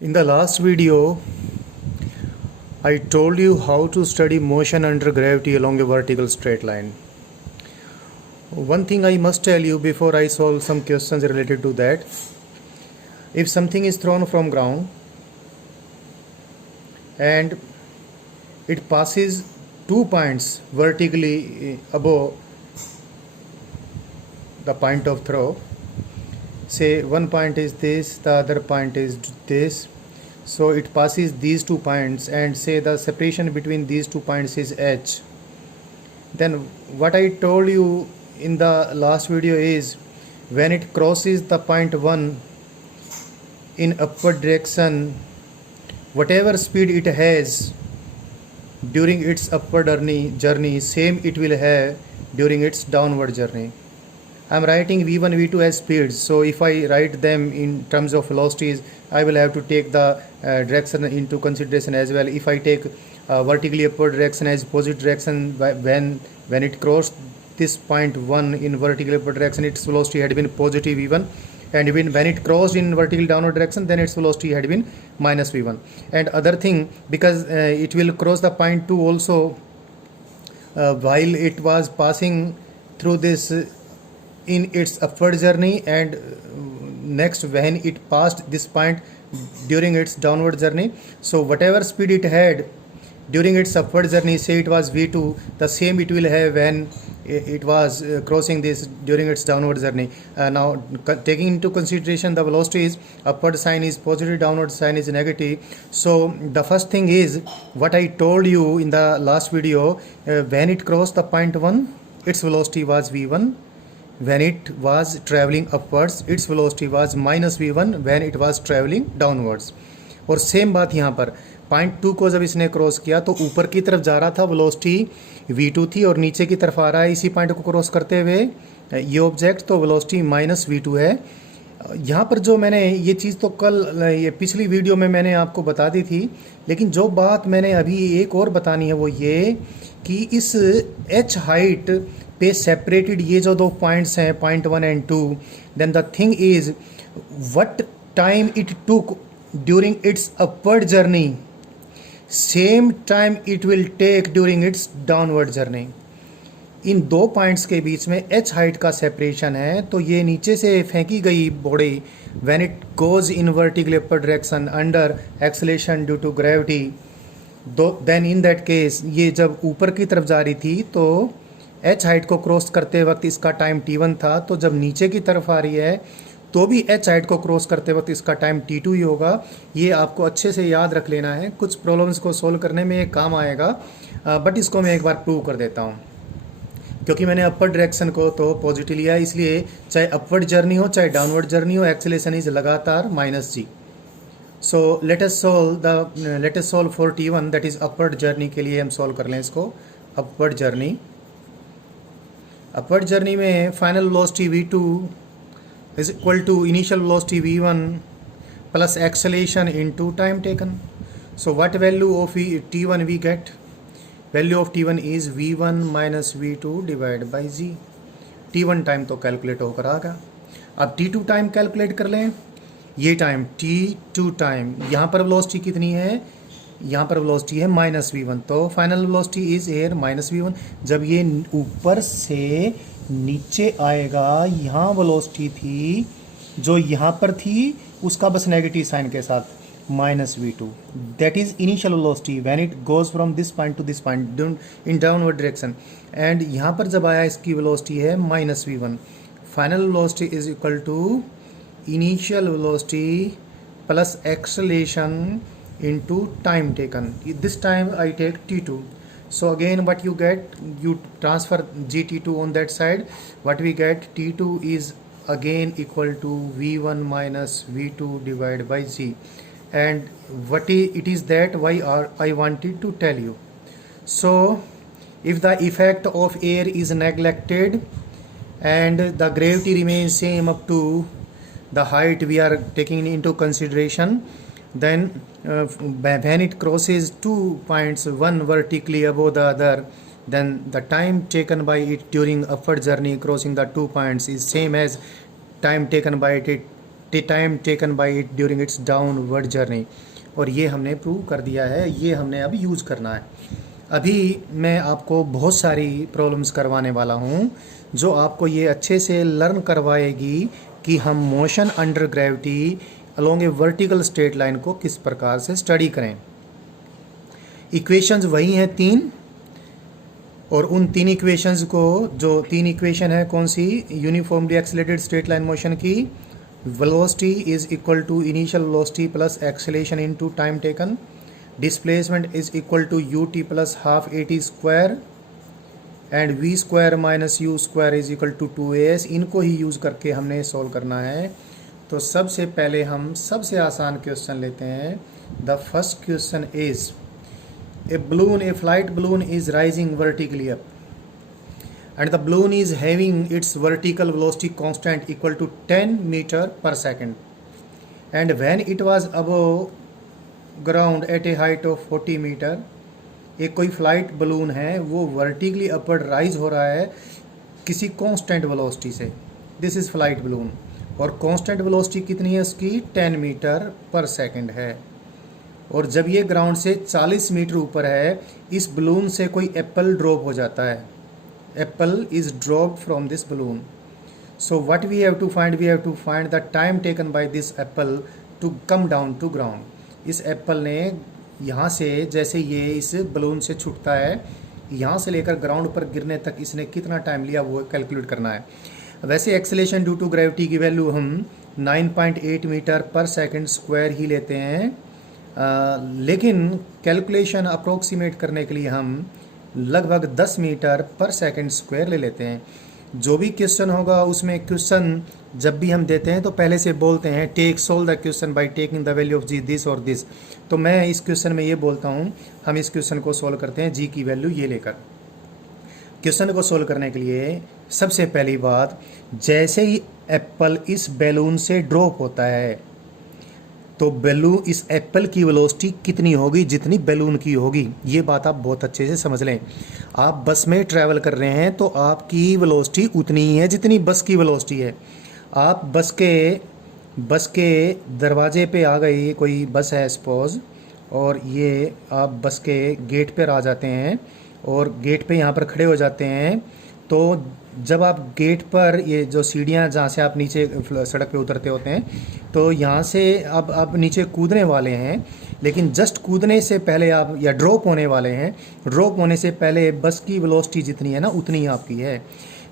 In the last video, I told you how to study motion under gravity along a vertical straight line. One thing I must tell you before I solve some questions related to that. If something is thrown from ground and it passes 2 points vertically above the point of throw, say one point is this, the other point is this, so it passes these 2 points and say the separation between these 2 points is h. Then what I told you in the last video is when it crosses the point 1 in upward direction, whatever speed it has during its upward journey, same it will have during its downward journey. I am writing v1 v2 as speeds, so if I write them in terms of velocities, I will have to take the direction into consideration as well. If I take vertically upward direction as positive direction, when it crossed this point 1 in vertical upward direction, its velocity had been positive v1, and when it crossed in vertical downward direction, then its velocity had been minus v1. And other thing, because it will cross the point 2 also while it was passing through this in its upward journey, and next when it passed this point during its downward journey, so whatever speed it had during its upward journey, say it was v2, the same it will have when it was crossing this during its downward journey. Now taking into consideration the velocities, upward sign is positive, downward sign is negative. So the first thing is what I told you in the last video, when it crossed the point 1, its velocity was v1. When it was traveling upwards, its velocity was minus v1 when it was traveling downwards. और same बात यहाँ पर point 2 को जब इसने cross किया तो ऊपर की तरफ जा रहा था, वेलोसिटी v2 थी, और नीचे की तरफ आ रहा है इसी पॉइंट को क्रॉस करते हुए ये ऑब्जेक्ट, तो वेलोसिटी माइनस v2 है. यहाँ पर जो मैंने ये चीज़ तो कल ये पिछली वीडियो में मैंने आपको बता दी थी, लेकिन जो बात मैंने अभी एक और बतानी है वो ये कि इस h हाइट पे सेपरेटेड ये जो 2 पॉइंट्स हैं, point 1 and 2, then the thing is what time it took during its upward journey, same time it will take during its downward journey. इन 2 पॉइंट्स के बीच में h हाइट का सेपरेशन है, तो ये नीचे से फेंकी गई body when it goes in vertical upward direction under acceleration due to gravity, then in that case ये जब ऊपर की तरफ जा रही थी तो h हाइट को क्रॉस करते वक्त इसका टाइम t1 था, तो जब नीचे की तरफ आ रही है तो भी h हाइट को क्रॉस करते वक्त इसका टाइम t2 ही होगा. ये आपको अच्छे से याद रख लेना है, कुछ प्रॉब्लम्स को सोल्व करने में ये काम आएगा. बट इसको मैं एक बार प्रूव कर देता हूँ, क्योंकि मैंने अपवर्ड डायरेक्शन को तो पॉजिटिव लिया, इसलिए चाहे अपवर्ड जर्नी हो चाहे डाउनवर्ड जर्नी हो, एक्सेलरेशन इज लगातार minus g. So let us solve for t1, that is upward journey के लिए हम सॉल्व कर लें इसको. अपवर्ड जर्नी में final velocity v2 is equal to initial velocity v1 plus acceleration into time taken. So what value of t1 we get? Value of t1 is v1 minus v2 divided by g. t1 time तो calculate होकर आ गया. अब t2 time calculate कर लें. ये time t2 time, यहाँ पर velocity कितनी है, यहाँ पर वेलोसिटी है माइनस v1, तो final velocity is air minus v1. जब ये ऊपर से नीचे आएगा, यहाँ वेलोसिटी थी जो यहाँ पर थी उसका बस नेगेटिव साइन के साथ minus v2, that is initial velocity when it goes from this point to this point in downward direction. And यहाँ पर जब आया इसकी वेलोसिटी है minus v1. Final velocity is equal to initial velocity plus acceleration into time taken. This time I take t2. So again what you get, you transfer gt2 on that side, what we get, t2 is again equal to v1 minus v2 divided by g. And what it is that why I wanted to tell you. So if the effect of air is neglected and the gravity remains same up to the height we are taking into consideration, then when it crosses 2 points, one vertically above the other, then the time taken by it during upward journey crossing the 2 points is same as time taken by it time taken bye it during its downward journey. और ये हमने prove कर दिया है, ये हमने अब use करना है। अभी मैं आपको बहुत सारी प्रॉब्लम्स करवाने वाला हूँ जो आपको ये अच्छे से लर्न करवाएगी कि हम मोशन अंडर ग्रेविटी अलोंग ए वर्टिकल स्ट्रेट लाइन को किस प्रकार से स्टडी करें। इक्वेशंस वही हैं 3, और उन 3 इक्वेशंस को, जो 3 इक्वेशन है कौन सी, uniformly accelerated straight line motion की velocity is equal to initial velocity plus acceleration into time taken, displacement is equal to U T plus half A T square and V square minus U square is equal to 2as। इनको ही use करके हमने solve करना है। तो सबसे पहले हम सबसे आसान क्वेश्चन लेते हैं। The first question is a flight balloon is rising vertically up and the balloon is having its vertical velocity constant equal to 10 meter per second, and when it was above ground at a height of 40 meter, एक कोई flight balloon है वो vertically upward rise हो रहा है किसी constant velocity से। This is flight balloon, और कांस्टेंट वेलोसिटी कितनी है उसकी, 10 मीटर पर सेकंड है। और जब ये ग्राउंड से 40 मीटर ऊपर है, इस बलून से कोई एप्पल ड्रॉप हो जाता है। Apple is dropped from this balloon. So what we have to find, we have to find the time taken by this apple to come down to ground. इस apple ने यहाँ से, जैसे ये इस बलून से छूटता है, यहाँ से लेकर ग्राउंड पर गिरने तक इसने कितना टाइम लिया वो कैलकुलेट करना है। वैसे एक्सेलेरेशन ड्यू टू ग्रेविटी की वैल्यू हम 9.8 मीटर पर सेकंड स्क्वायर ही लेते हैं, लेकिन कैलकुलेशन अप्रोक्सीमेट करने के लिए हम लगभग 10 मीटर पर सेकंड स्क्वायर ले लेते हैं। जो भी क्वेश्चन होगा उसमें क्वेश्चन जब भी हम देते हैं तो पहले से बोलते हैं take solve the question by taking the value of G this और दिस। तो मैं इस क्वेश्चन में ये बोलता हूँ, हम इस क्वेश्चन को सोल्व करते हैं जी की वैल्यू ये लेकर। क्वेश्चन को सोल्व करने के लिए सबसे पहली बात, जैसे ही एप्पल इस बैलून से ड्रॉप होता है तो बैलून, इस एप्पल की वेलोसिटी कितनी होगी, जितनी बैलून की होगी। ये बात आप बहुत अच्छे से समझ लें। आप बस में ट्रैवल कर रहे हैं तो आपकी वेलोसिटी उतनी ही है जितनी बस की वेलोसिटी है। आप बस के दरवाजे पे आ गई, कोई बस है सपोज, और ये आप बस के गेट पर आ जाते हैं और गेट पे यहाँ पर खड़े हो जाते हैं। तो जब आप गेट पर, ये जो सीढ़ियाँ जहाँ से आप नीचे सड़क पे उतरते होते हैं, तो यहाँ से अब आप नीचे कूदने वाले हैं, लेकिन जस्ट कूदने से पहले आप, या ड्रॉप होने वाले हैं, ड्रॉप होने से पहले बस की वेलोसिटी जितनी है ना उतनी ही आपकी है।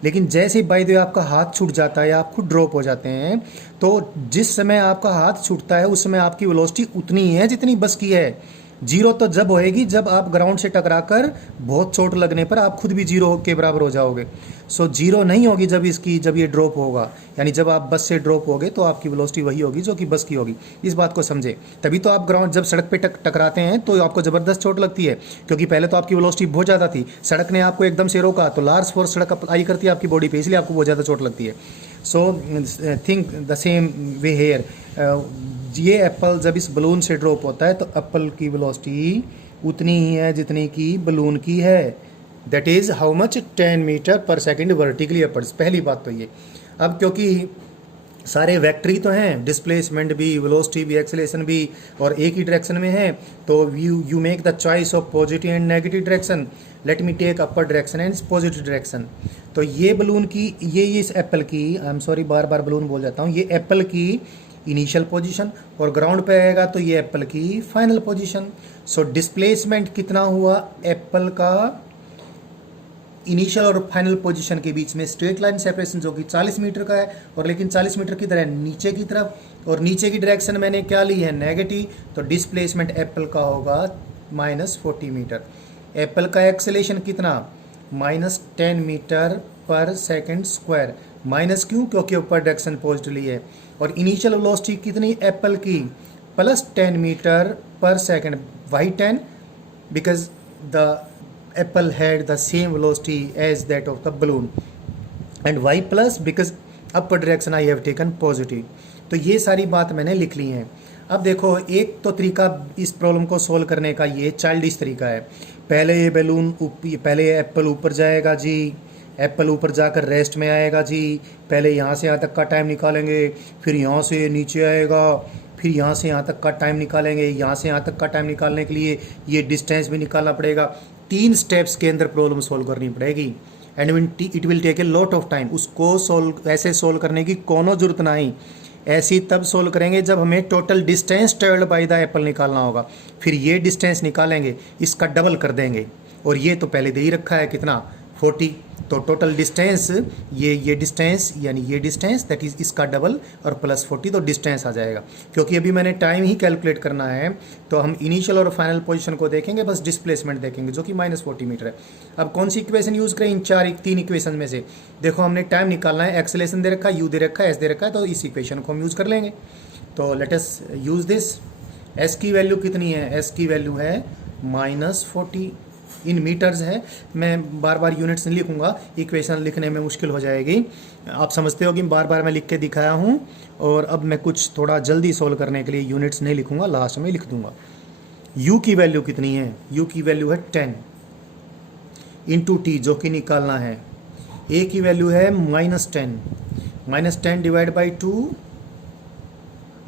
लेकिन जैसे बाय द वे आपका हाथ छूट जाता है, आप खुद ड्रॉप हो जाते हैं, तो जिस समय आपका हाथ छूटता है उस समय आपकी वेलोसिटी उतनी ही है जितनी बस की है। जीरो तो जब होएगी जब आप ग्राउंड से टकराकर बहुत चोट लगने पर आप खुद भी जीरो के बराबर हो जाओगे। सो जीरो नहीं होगी जब ये ड्रॉप होगा, यानी जब आप बस से ड्रॉप होगे तो आपकी वेलोसिटी वही होगी जो कि बस की होगी। इस बात को समझे। तभी तो आप ग्राउंड, जब सड़क पे टकराते हैं तो आपको ज़बरदस्त चोट लगती है, क्योंकि पहले तो आपकी वेलोसिटी बहुत ज़्यादा थी, सड़क ने आपको एकदम से रोका तो लार्ज फोर्स सड़क अप्लाई करती है आपकी बॉडी पे, इसलिए आपको बहुत ज़्यादा चोट लगती है। So think the same way here. ये एप्पल जब इस बलून से ड्रॉप होता है तो एप्पल की वेलोसिटी उतनी ही है जितनी की बलून की है। That is how much, 10 metre पर सेकंड वर्टिकली अपवर्ड्स। पहली बात तो ये। अब क्योंकि सारे वेक्टर ही तो हैं, डिस्प्लेसमेंट भी, वेलोसिटी भी, एक्सेलेरेशन भी, और एक ही डायरेक्शन में है, तो you make the choice of positive and negative direction. Let me take upper direction and positive direction. तो ये बलून की, ये इस एप्पल की, आई एम सॉरी बार बार बलून बोल जाता हूँ, ये एप्पल की इनिशियल पोजीशन, और ग्राउंड पे आएगा तो ये एप्पल की फाइनल पोजीशन। सो डिस्प्लेसमेंट कितना हुआ एप्पल का इनिशियल और फाइनल पोजीशन के बीच में, स्ट्रेट लाइन सेपरेशन जो कि 40 मीटर का है, और लेकिन 40 मीटर की तरह नीचे की तरफ, और नीचे की डायरेक्शन मैंने क्या ली है, नेगेटिव। तो डिस्प्लेसमेंट एप्पल का होगा -40 मीटर। एप्पल का एक्सेलेरेशन कितना, -10 मीटर पर सेकंड स्क्वायर। माइनस क्यों, क्योंकि ऊपर डायरेक्शन पॉजिटिवली है। और इनिशियल वेलोसिटी कितनी एप्पल की, +10 मीटर पर second. Why 10, because the apple had the same velocity as that of the balloon. And why plus because upper direction I have taken positive. तो ये सारी बात मैंने लिख ली हैं। अब देखो, एक तो तरीका इस प्रॉब्लम को सोल्व करने का ये चाइल्डिश तरीका है। पहले ये एप्पल ऊपर जाएगा जी, एप्पल ऊपर जाकर रेस्ट में आएगा जी, पहले यहाँ से यहाँ तक का टाइम निकालेंगे, फिर यहाँ से नीचे आएगा, फिर यहाँ से यहाँ तक का टाइम निकालेंगे, यहाँ से यहाँ तक का टाइम निकालने के लिए ये डिस्टेंस भी निकालना पड़ेगा। 3 स्टेप्स के अंदर प्रॉब्लम सॉल्व करनी पड़ेगी and it will take a lot of time. उसको सोल्व ऐसे सोल्व करने की कोनो जरूरत नहीं, ऐसी तब सोल्व करेंगे जब हमें total distance travelled by the Apple निकालना होगा। फिर ये डिस्टेंस निकालेंगे, इसका डबल कर देंगे, और ये तो पहले दे ही रखा है कितना 40, तो टोटल डिस्टेंस ये डिस्टेंस यानी ये डिस्टेंस दैट इज इसका डबल और प्लस 40, तो डिस्टेंस आ जाएगा। क्योंकि अभी मैंने टाइम ही कैलकुलेट करना है तो हम इनिशियल और फाइनल पोजीशन को देखेंगे, बस डिस्प्लेसमेंट देखेंगे जो कि -40 मीटर है। अब कौन सी इक्वेशन यूज़ करें इन 3 इक्वेशन में से? देखो हमने टाइम निकालना है, एक्सेलेरेशन दे रखा है, यू दे रखा है, एस दे रखा है, तो इस इक्वेशन को हम यूज़ कर लेंगे। तो let us use this. S की वैल्यू कितनी है? एस की वैल्यू है -40, इन मीटर्स है। मैं बार बार यूनिट्स नहीं लिखूंगा, इक्वेशन लिखने में मुश्किल हो जाएगी। आप समझते हो कि बार बार मैं लिख के दिखाया हूं, और अब मैं कुछ थोड़ा जल्दी सोल्व करने के लिए यूनिट्स नहीं लिखूंगा, लास्ट में लिख दूंगा। u की वैल्यू कितनी है? u की वैल्यू है 10 इंटू टी, जो कि निकालना है। a की वैल्यू है -10, -10 divide by 2,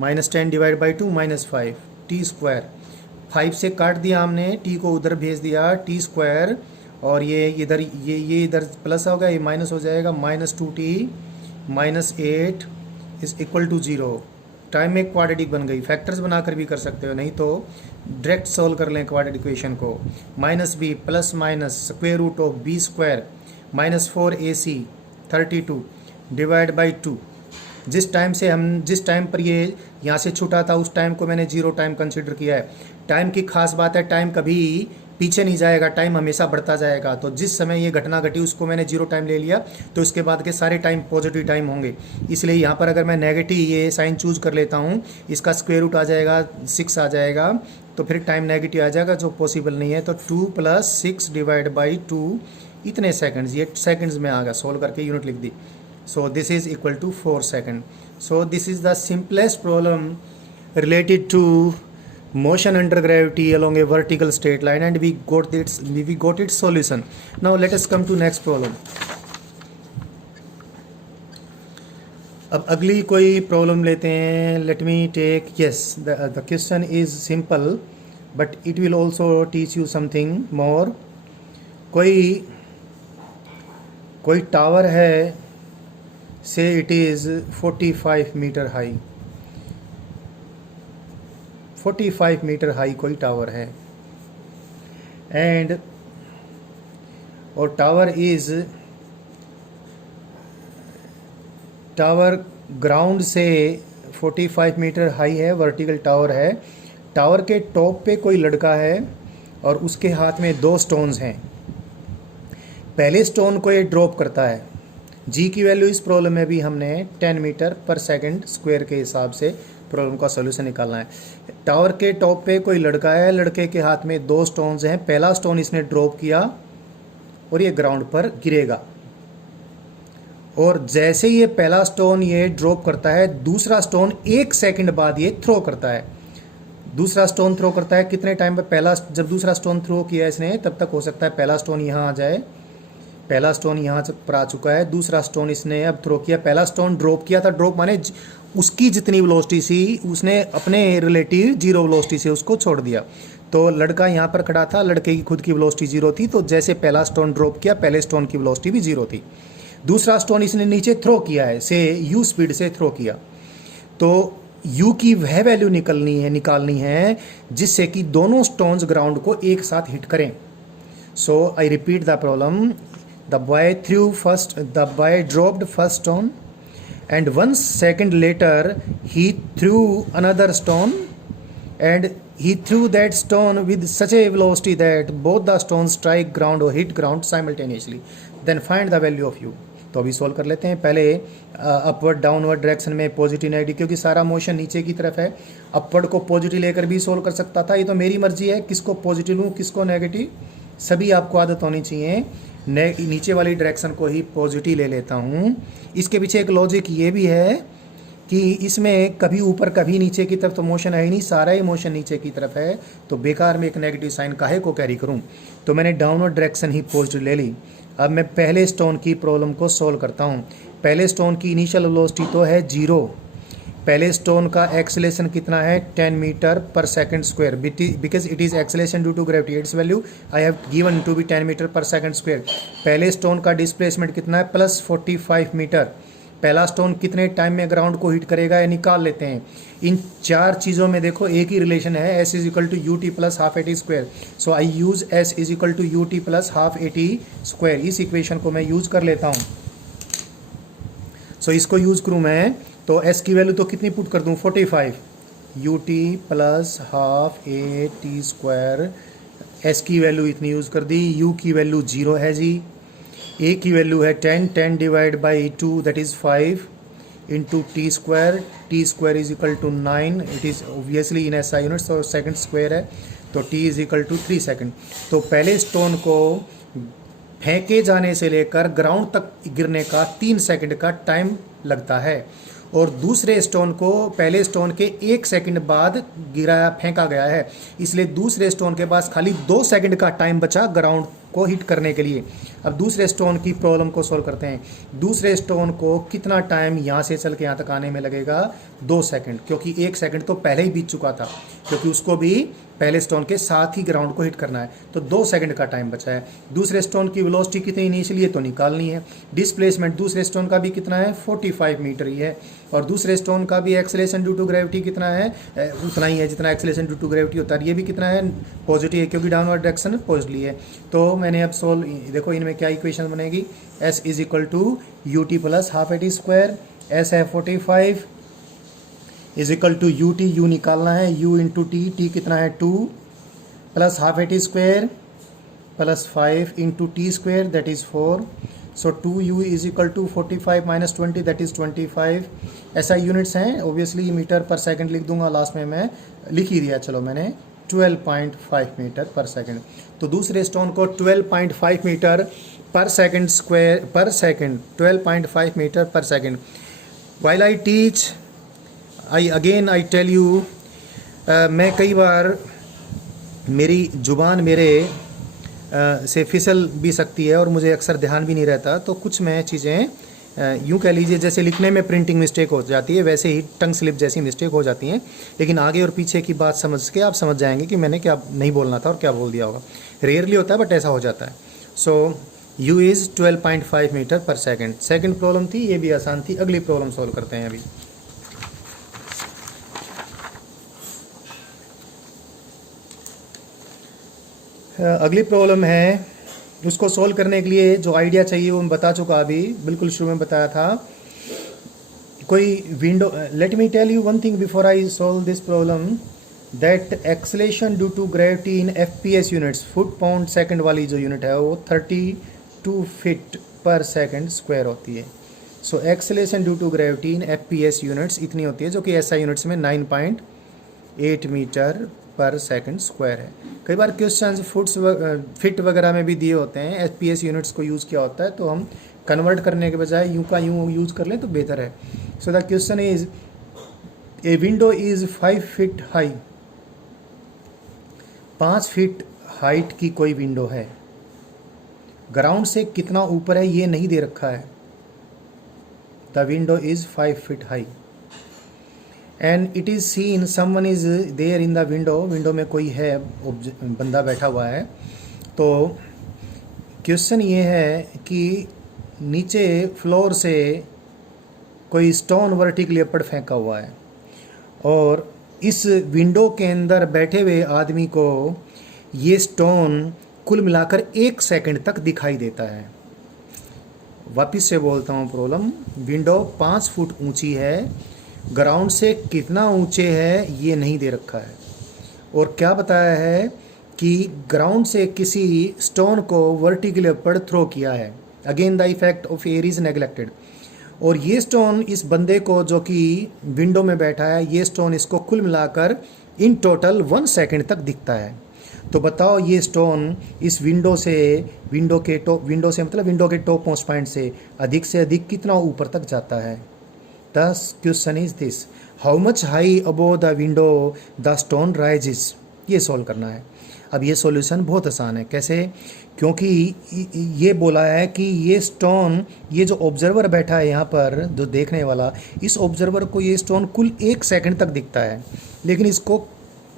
-10 divide by 2 -5 T square. 5 से काट दिया हमने, टी को उधर भेज दिया, टी स्क्वायर, और ये इधर ये इधर प्लस होगा, ये माइनस हो जाएगा, -2t -8 is equal to 0। Time में क्वाड्रेटिक बन गई, फैक्टर्स बनाकर भी कर सकते हो, नहीं तो डायरेक्ट सॉल्व कर लें क्वाड्रेटिक इक्वेशन को। -b plus minus square root of b square -4ac 32 divide by 2। जिस टाइम पर ये यहाँ से छूटा था उस टाइम को मैंने 0 टाइम कंसिडर किया है। टाइम की खास बात है, टाइम कभी पीछे नहीं जाएगा, टाइम हमेशा बढ़ता जाएगा। तो जिस समय ये घटना घटी उसको मैंने 0 टाइम ले लिया, तो इसके बाद के सारे टाइम पॉजिटिव टाइम होंगे। इसलिए यहाँ पर अगर मैं नेगेटिव ये साइन चूज कर लेता हूँ, इसका स्क्वायर रूट आ जाएगा 6 आ जाएगा, तो फिर टाइम नेगेटिव आ जाएगा, जो पॉसिबल नहीं है। तो 2 + 6 डिवाइड बाई 2 इतने सेकंड्स, ये सेकंड्स में आ गया, सोल्व करके यूनिट लिख दी। So this is equal to 4 seconds. So this is the simplest problem related to motion under gravity along a vertical straight line, and we got its solution. Now let us come to next problem. अब अगली कोई problem लेते हैं। Let me take, yes, the question is simple but it will also teach you something more. कोई tower है, say it is 45 metre high, 45 metre high कोई tower है, and और टावर ग्राउंड से 45 मीटर हाई है, vertical tower है। Tower के top पे कोई लड़का है और उसके हाथ में 2 स्टोन्स हैं। पहले स्टोन को ये ड्रॉप करता है। जी की वैल्यू इस प्रॉब्लम में भी हमने 10 मीटर पर सेकंड स्क्वायर के हिसाब से प्रॉब्लम का सोल्यूशन निकालना है। टावर के टॉप पे कोई लड़का है, लड़के के हाथ में 2 स्टोन्स हैं। पहला स्टोन इसने ड्रॉप किया और ये ग्राउंड पर गिरेगा, और जैसे ये पहला स्टोन ये ड्रॉप करता है, दूसरा स्टोन 1 सेकंड बाद ये थ्रो करता है। दूसरा स्टोन थ्रो करता है कितने टाइम पे? जब दूसरा स्टोन थ्रो किया इसने, तब तक हो सकता है पहला स्टोन यहाँ आ जाए। पहला स्टोन यहाँ पर आ चुका है, दूसरा स्टोन इसने अब थ्रो किया। पहला स्टोन ड्रॉप किया था, ड्रॉप माने उसकी जितनी वेलोसिटी थी उसने अपने रिलेटिव 0 वेलोसिटी से उसको छोड़ दिया। तो लड़का यहाँ पर खड़ा था, लड़के की खुद की वेलोसिटी 0 थी, तो जैसे पहला स्टोन ड्रॉप किया, पहले स्टोन की वेलोसिटी भी 0 थी। दूसरा स्टोन इसने नीचे थ्रो किया है, से u स्पीड से थ्रो किया, तो u की वह वैल्यू निकालनी है जिससे कि दोनों स्टोन्स ग्राउंड को एक साथ हिट करें। So I repeat the problem. The boy dropped first stone, and 1 second later he threw another stone, and he threw that stone with such a velocity that both the stones strike ground or hit ground simultaneously. Then find the value of u. तो अभी solve कर लेते हैं। पहले upward downward direction में positive negative, क्योंकि सारा motion नीचे की तरफ है। अपवर्ड को पॉजिटिव लेकर भी सोल्व कर सकता था, ये तो मेरी मर्जी है किसको पॉजिटिव लूँ किसको नेगेटिव, सभी आपको आदत होनी चाहिए। नीचे वाली डायरेक्शन को ही पॉजिटिव ले लेता हूँ। इसके पीछे एक लॉजिक ये भी है कि इसमें कभी ऊपर कभी नीचे की तरफ तो मोशन है ही नहीं, सारा ही मोशन नीचे की तरफ है, तो बेकार में एक नेगेटिव साइन काहे को कैरी करूँ। तो मैंने डाउनवर्ड डायरेक्शन ही पॉजिटिव ले ली। अब मैं पहले स्टोन की प्रॉब्लम को सॉल्व करता हूँ। पहले स्टोन की इनिशियल वेलोसिटी तो है 0। पहले स्टोन का एक्सेलेरेशन कितना है 10 मीटर पर second square, because it is acceleration due to gravity, its value I have given to be 10 metre पर सेकंड स्क्वायर। पहले स्टोन का डिस्प्लेसमेंट कितना है प्लस 45 मीटर। पहला स्टोन कितने टाइम में ग्राउंड को हिट करेगा ये निकाल लेते हैं। इन चार चीज़ों में देखो एक ही रिलेशन है, S is equal to U T plus half A T square. So I use S is equal to U T plus half A T square. इस इक्वेशन को मैं यूज कर लेता हूँ। सो इसको यूज करूँ मैं तो एस की वैल्यू तो कितनी पुट कर दूँ 45 U T plus half A T square. S की वैल्यू इतनी यूज़ कर दी। यू की वैल्यू 0 है जी। ए की वैल्यू है 10 divide by 2 that is 5 into T square is equal to 9। It is obviously in SI units और सेकंड स्क्वायर है तो T is equal to 3 second. तो पहले स्टोन को फेंके जाने से लेकर ग्राउंड तक गिरने का 3 सेकंड का टाइम लगता है और दूसरे स्टोन को पहले स्टोन के 1 सेकंड बाद गिराया फेंका गया है, इसलिए दूसरे स्टोन के पास खाली 2 सेकंड का टाइम बचा ग्राउंड को हिट करने के लिए। अब दूसरे स्टोन की प्रॉब्लम को सॉल्व करते हैं। दूसरे स्टोन को कितना टाइम यहाँ से चल के यहाँ तक आने में लगेगा 2 सेकंड, क्योंकि 1 सेकंड तो पहले ही बीत चुका था, क्योंकि उसको भी पहले स्टोन के साथ ही ग्राउंड को हिट करना है, तो 2 सेकंड का टाइम बचा है। दूसरे स्टोन की वेलोसिटी कितनी इनिशियली तो निकालनी है। डिस्प्लेसमेंट दूसरे स्टोन का भी कितना है 45 मीटर ही है और दूसरे स्टोन का भी एक्सेलेरेशन ड्यू टू ग्रेविटी कितना है उतना ही है जितना एक्सेलेरेशन ड्यू टू ग्रेविटी होता है। ये भी कितना है पॉजिटिव है क्योंकि डाउनवर्ड डायरेक्शन पॉजिटिव है। तो मैंने अब सोल्व देखो इनमें क्या इक्वेशन बनेगी। S is equal to U T plus half A T square. S है 45 is equal to U T, U निकालना है, यू इंटू टी, टी कितना है 2 plus half A T square plus 5 into T square that is 4। So 2u is equal to 45 minus 20 that is 25। ऐसा units हैं obviously metre पर second लिख दूंगा, last में मैं लिख ही दिया चलो मैंने 12.5 मीटर पर सेकंड। तो दूसरे स्टोन को 12.5 मीटर पर सेकंड स्क्वायर पर सेकंड 12.5 मीटर पर second. While I teach I tell you, मैं कई बार मेरी जुबान मेरे से फिसल भी सकती है और मुझे अक्सर ध्यान भी नहीं रहता, तो कुछ मैं चीज़ें यूँ कह लीजिए जैसे लिखने में प्रिंटिंग मिस्टेक हो जाती है वैसे ही टंग स्लिप जैसी मिस्टेक हो जाती हैं, लेकिन आगे और पीछे की बात समझ के आप समझ जाएंगे कि मैंने क्या नहीं बोलना था और क्या बोल दिया होगा। रेयरली होता है बट ऐसा हो जाता है। सो u इज़ 12.5 मीटर पर सेकंड। सेकंड प्रॉब्लम थी, ये भी आसान थी। अगली प्रॉब्लम सॉल्व करते हैं अभी। अगली प्रॉब्लम है, उसको सॉल्व करने के लिए जो आइडिया चाहिए वो मैं बता चुका अभी, बिल्कुल शुरू में बताया था। कोई window, let me tell you one thing before I solve this problem, that acceleration due to gravity in FPS units, foot pound second वाली जो यूनिट है वो 32 फीट पर सेकंड स्क्वायर होती है। So acceleration due to gravity in FPS units इतनी होती है, जो कि SI यूनिट्स में 9.8 मीटर पर सेकंड स्क्वायर है। कई बार क्वेश्चंस फिट वगैरह में भी दिए होते हैं, FPS यूनिट्स को यूज़ किया होता है, तो हम कन्वर्ट करने के बजाय यूँ का यूँ यूज़ कर लें तो बेहतर है। So the question is a window is 5 feet high, 5 feet height की कोई विंडो है, ग्राउंड से कितना ऊपर है ये नहीं दे रखा है। The window is 5 feet high and it is seen someone is there in the window, window में कोई है, बंदा बैठा हुआ है। तो क्वेश्चन ये है कि नीचे फ्लोर से कोई स्टोन वर्टिकली अपवर्ड फेंका हुआ है और इस विंडो के अंदर बैठे हुए आदमी को ये स्टोन कुल मिलाकर 1 सेकंड तक दिखाई देता है। वापिस से बोलता हूँ प्रॉब्लम, विंडो 5 फुट ऊंची है, ग्राउंड से कितना ऊंचे है ये नहीं दे रखा है, और क्या बताया है कि ग्राउंड से किसी स्टोन को वर्टिकली अपवर्ड थ्रो किया है। Again the effect of air is neglected, और ये स्टोन इस बंदे को जो कि विंडो में बैठा है, ये स्टोन इसको कुल मिलाकर इन टोटल 1 सेकंड तक दिखता है। तो बताओ ये स्टोन इस विंडो से मतलब विंडो के टॉप मोस्ट पॉइंट से अधिक कितना ऊपर तक जाता है। The question is this: how much high above the window the stone rises? ये सॉल्व करना है। अब ये सॉल्यूशन बहुत आसान है। कैसे? क्योंकि ये बोला है कि ये स्टोन, ये जो ऑब्जर्वर बैठा है यहाँ पर, जो देखने वाला, इस ऑब्जर्वर को ये स्टोन कुल 1 सेकंड तक दिखता है, लेकिन इसको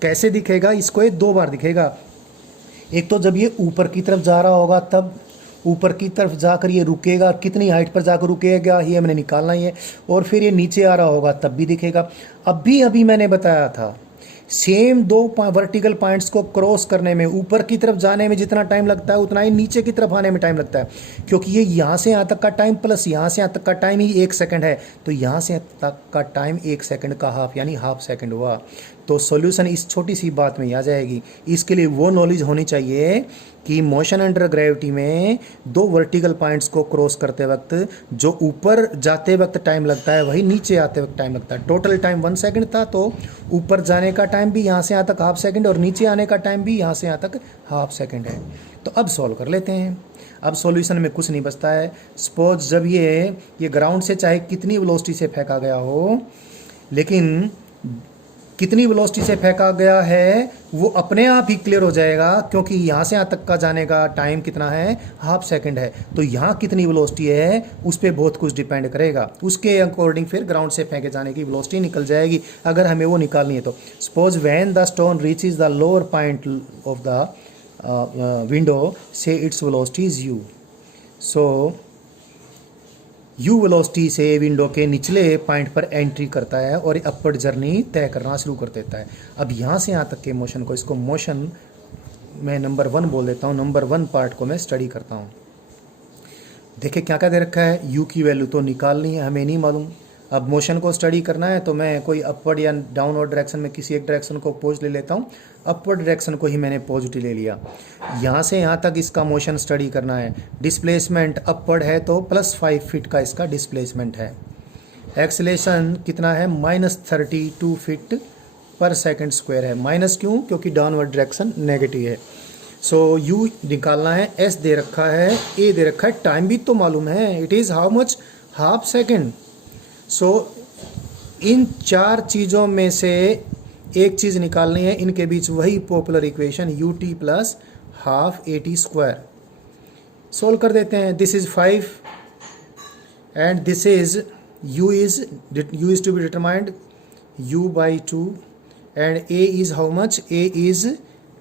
कैसे दिखेगा? इसको ये 2 बार दिखेगा। एक तो जब ये ऊपर की तरफ जा रहा होगा, तब ऊपर की तरफ जाकर ये रुकेगा, कितनी हाइट पर जाकर रुकेगा ये हमने निकालना ही है, और फिर ये नीचे आ रहा होगा तब भी दिखेगा। अभी मैंने बताया था, सेम 2 वर्टिकल पॉइंट्स को क्रॉस करने में, ऊपर की तरफ जाने में जितना टाइम लगता है उतना ही नीचे की तरफ आने में टाइम लगता है, क्योंकि ये यहाँ से यहाँ तक का टाइम प्लस यहाँ से यहाँ तक का टाइम ही 1 सेकंड है, तो यहाँ से तक का टाइम 1 सेकंड का हाफ, यानी हाफ सेकंड हुआ। तो सॉल्यूशन इस छोटी सी बात में आ जाएगी। इसके लिए वो नॉलेज होनी चाहिए कि मोशन अंडर ग्रेविटी में 2 वर्टिकल पॉइंट्स को क्रॉस करते वक्त जो ऊपर जाते वक्त टाइम लगता है वही नीचे आते वक्त टाइम लगता है। टोटल टाइम 1 सेकंड था, तो ऊपर जाने का टाइम भी यहाँ से यहाँ तक हाफ सेकंड और नीचे आने का टाइम भी यहाँ से यहाँ तक हाफ सेकंड है। तो अब सॉल्व कर लेते हैं। अब सॉल्यूशन में कुछ नहीं बचता है। सपोज जब ये ग्राउंड से चाहे कितनी वेलोसिटी से फेंका गया हो, लेकिन कितनी वेलोसिटी से फेंका गया है वो अपने आप ही क्लियर हो जाएगा, क्योंकि यहाँ से यहाँ तक का जाने का टाइम कितना है? हाफ सेकंड है। तो यहाँ कितनी वेलोसिटी है उस पर बहुत कुछ डिपेंड करेगा, उसके अकॉर्डिंग फिर ग्राउंड से फेंके जाने की वेलोसिटी निकल जाएगी, अगर हमें वो निकालनी है तो। Suppose when the stone reaches the lower point of the window, say its velocity is u। So u velocity से विंडो के निचले पॉइंट पर एंट्री करता है और अपवर्ड जर्नी तय करना शुरू कर देता है। अब यहाँ से यहाँ तक के मोशन को, इसको मोशन मैं नंबर 1 बोल देता हूँ। नंबर 1 पार्ट को मैं स्टडी करता हूँ। देखिए क्या क्या दे रखा है। u की वैल्यू तो निकालनी है, हमें नहीं मालूम। अब मोशन को स्टडी करना है तो मैं कोई अपवर्ड या डाउनवर्ड डायरेक्शन में किसी एक डायरेक्शन को पॉजिटिव ले लेता हूँ। अपवर्ड डायरेक्शन को ही मैंने पॉजिटिव ले लिया। यहाँ से यहाँ तक इसका मोशन स्टडी करना है। डिस्प्लेसमेंट अपवर्ड है तो +5 फीट का इसका डिस्प्लेसमेंट है। एक्सेलेरेशन कितना है? -32 फीट पर सेकंड स्क्वायर है। माइनस क्यों? क्योंकि डाउनवर्ड डायरेक्शन नेगेटिव है। सो u निकालना है। s दे रखा है, a दे रखा है, टाइम भी तो मालूम है, it is how much? Half second. So in 4 चीज़ों में से एक चीज़ निकालनी है, इनके बीच वही popular equation ut + half at²। Solve कर देते हैं। This is 5 and this is u is to be determined u/2 and a is how much? a is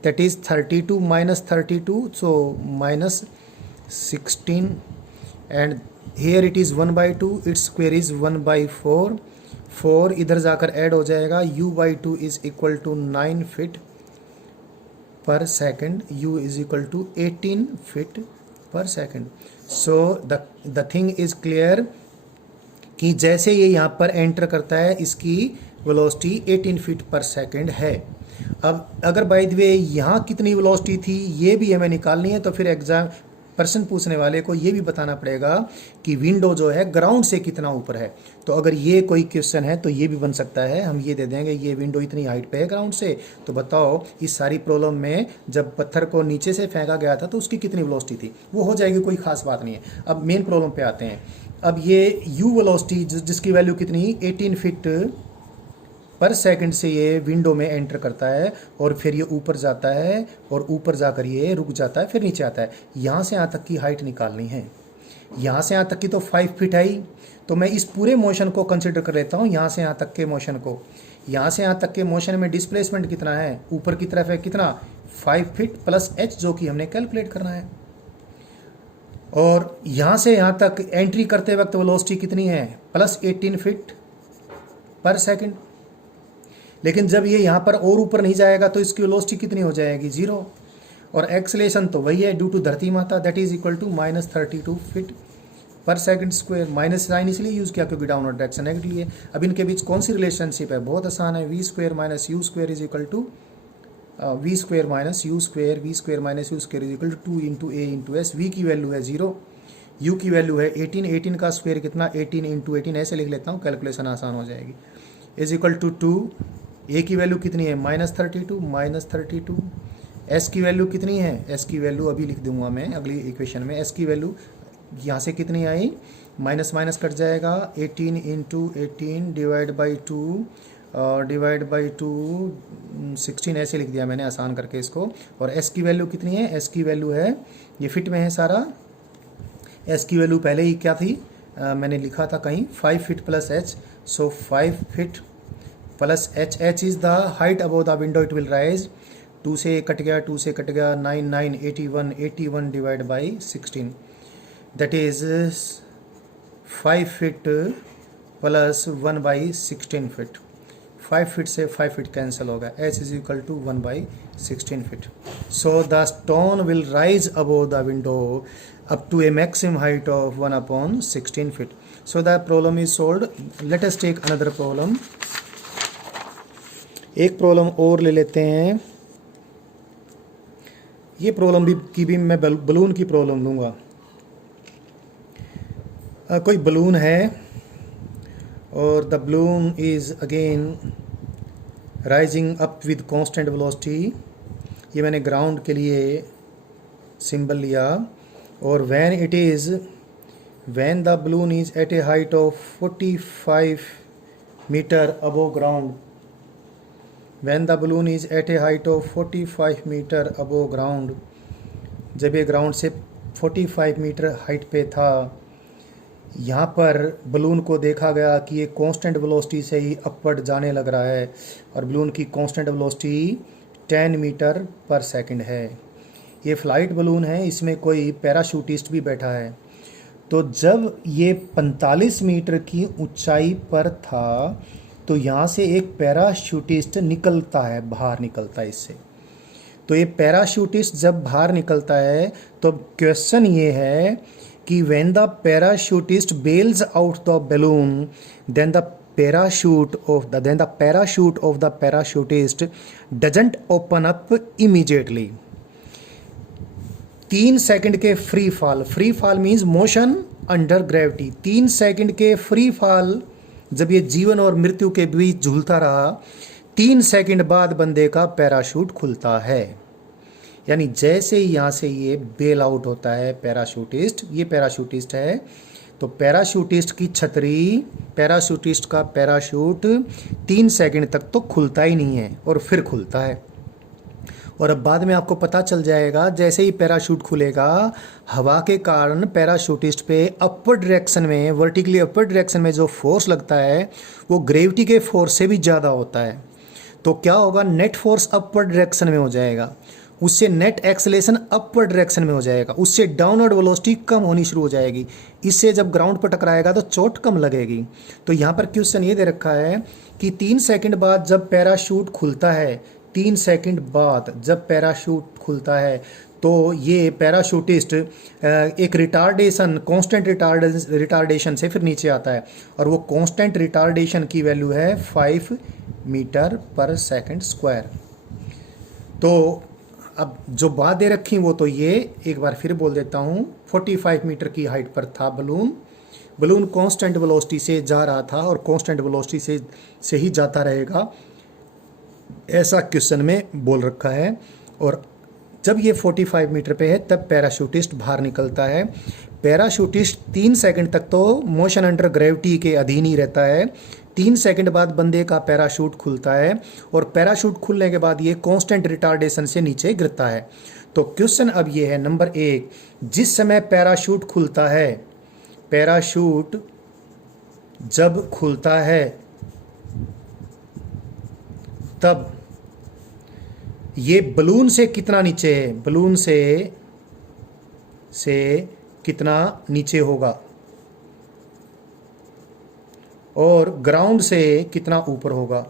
that is 32 minus 32, so -16, and here it is 1/2, its square is 1/4। 4 इधर जाकर add हो जाएगा। u/2 is equal to 9 feet per second. u is equal to 18 feet per second. So the thing is clear कि जैसे ये यहाँ पर enter करता है इसकी वेलोसिटी 18 फीट पर सेकेंड है। अब अगर बाय द वे यहाँ कितनी वेलोसिटी थी ये भी हमें निकालनी है, तो फिर एग्जाम प्रश्न पूछने वाले को ये भी बताना पड़ेगा कि विंडो जो है ग्राउंड से कितना ऊपर है। तो अगर ये कोई क्वेश्चन है तो ये भी बन सकता है। हम ये दे देंगे ये विंडो इतनी हाइट पे है ग्राउंड से, तो बताओ इस सारी प्रॉब्लम में जब पत्थर को नीचे से फेंका गया था तो उसकी कितनी वेलोसिटी थी, वो हो जाएगी, कोई खास बात नहीं है। अब मेन प्रॉब्लम पे आते हैं। अब ये u वेलोसिटी जिसकी वैल्यू कितनी 18 फीट पर सेकंड से ये विंडो में एंटर करता है और फिर ये ऊपर जाता है और ऊपर जाकर ये रुक जाता है, फिर नीचे आता है। यहाँ से यहाँ तक की हाइट निकालनी है। यहाँ से यहाँ तक की तो 5 फीट है ही, तो मैं इस पूरे मोशन को कंसिडर कर लेता हूँ। यहाँ से यहाँ तक के मोशन को, यहाँ से यहाँ तक के मोशन में डिस्प्लेसमेंट कितना है? ऊपर की तरफ है कितना? 5 फीट प्लस h, जो कि हमने कैलकुलेट करना है। और यहाँ से यहाँ तक एंट्री करते वक्त वेलोसिटी कितनी है? +18 फीट पर सेकेंड। लेकिन जब ये यहाँ पर और ऊपर नहीं जाएगा तो इसकी वेलोसिटी कितनी हो जाएगी? 0। और एक्सेलेरेशन तो वही है ड्यू टू धरती माता, that is equal to -32 feet per second square. Minus sign इसलिए यूज़ किया क्योंकि डाउनवर्ड डायरेक्शन नेगेटिव है। अब इनके बीच कौन सी रिलेशनशिप है? बहुत आसान है। v² - u² is equal to v² - u², v² - u² is equal to 2 × a × s। v की वैल्यू है 0, u की वैल्यू है 18। 18 का स्क्वायर कितना? 18 × 18, ऐसे लिख लेता हूँ, कैलकुलेशन आसान हो जाएगी। Is equal to 2। a की वैल्यू कितनी है? -32। s की वैल्यू कितनी है? s की वैल्यू अभी लिख दूंगा मैं अगली इक्वेशन में। s की वैल्यू यहाँ से कितनी आई? माइनस माइनस कट जाएगा। 18 × 18 डिवाइड बाई 2 डिवाइड बाई 2, 16 ऐसे लिख दिया मैंने आसान करके इसको। और एस की वैल्यू कितनी है? एस की वैल्यू है, ये फिट में है सारा, एस की वैल्यू पहले ही क्या थी, मैंने लिखा था कहीं 5 feet plus H, so 5 feet plus H, H is the height above the window, it will rise, 2 से कट गया, 2 से कट गया, 9 9 81, 81 divide by 16, that is 5 feet plus 1 by 16 feet. 5 feet से 5 फीट कैंसिल होगा, h is equal to 1 by 16 feet. So the stone will rise above the window up to a maximum height of 1 upon 16 feet. So the problem is solved. Let us take another problem. एक problem और ले लेते हैं। ये problem भी मैं balloon की problem लूँगा। कोई बलून है और the balloon is again rising up with constant velocity. ये मैंने ग्राउंड के लिए सिंबल लिया। और when the balloon is at a height of 45 meter above ground, when the balloon is at a height of 45 meter above ground, जब ये ground से 45 metre height पे था, यहाँ पर बलून को देखा गया कि ये कांस्टेंट वेलोसिटी से ही अपवर्ड जाने लग रहा है और बलून की कांस्टेंट वेलोसिटी 10 मीटर पर सेकंड है। ये फ्लाइट बलून है, इसमें कोई पैराशूटिस्ट भी बैठा है। तो जब ये 45 मीटर की ऊंचाई पर था तो यहाँ से एक पैराशूटिस्ट निकलता है, बाहर निकलता है इससे। तो ये पैराशूटिस्ट जब बाहर निकलता है तो क्वेश्चन ये है कि when the parachutist bails out the balloon then the parachute of the parachutist doesn't open up immediately. 3 second के free fall means motion under gravity. 3 second के फ्री फॉल जब ये जीवन और मृत्यु के बीच झूलता रहा, 3 सेकंड बाद बंदे का पैराशूट खुलता है। यानी जैसे ही यहाँ से ये बेल आउट होता है पैराशूटिस्ट, ये पैराशूटिस्ट है, तो पैराशूटिस्ट की छतरी, पैराशूटिस्ट का पैराशूट 3 सेकंड तक तो खुलता ही नहीं है और फिर खुलता है। और अब बाद में आपको पता चल जाएगा, जैसे ही पैराशूट खुलेगा हवा के कारण पैराशूटिस्ट पे अपवर्ड डायरेक्शन में, वर्टिकली अपवर्ड डायरेक्शन में जो फोर्स लगता है वो ग्रेविटी के फोर्स से भी ज़्यादा होता है। तो क्या होगा, नेट फोर्स अपवर्ड डायरेक्शन में हो जाएगा, उससे नेट एक्सेलेरेशन अपवर्ड डायरेक्शन में हो जाएगा, उससे डाउनवर्ड वेलोसिटी कम होनी शुरू हो जाएगी। इससे जब ग्राउंड पर टकराएगा तो चोट कम लगेगी। तो यहाँ पर क्वेश्चन ये दे रखा है कि 3 सेकंड बाद जब पैराशूट खुलता है, 3 सेकंड बाद जब पैराशूट खुलता है तो ये पैराशूटिस्ट एक रिटार्डेशन, कांस्टेंट रिटार्डेशन से फिर नीचे आता है और वो कांस्टेंट रिटार्डेशन की वैल्यू है 5 मीटर पर सेकंड स्क्वायर। तो अब जो बात दे रखी वो तो ये एक बार फिर बोल देता हूँ, 45 मीटर की हाइट पर था बलून कांस्टेंट वेलोसिटी से जा रहा था और कांस्टेंट वेलोसिटी से ही जाता रहेगा, ऐसा क्वेश्चन में बोल रखा है। और जब ये 45 मीटर पे है तब पैराशूटिस्ट बाहर निकलता है। पैराशूटिस्ट 3 सेकंड तक तो मोशन अंडर ग्रेविटी के अधीन ही रहता है। 3 सेकंड बाद बंदे का पैराशूट खुलता है और पैराशूट खुलने के बाद ये कांस्टेंट रिटार्डेशन से नीचे गिरता है। तो क्वेश्चन अब ये है नंबर 1, जिस समय पैराशूट खुलता है, पैराशूट जब खुलता है तब ये बलून से कितना नीचे है, बलून से कितना नीचे होगा और ग्राउंड से कितना ऊपर होगा।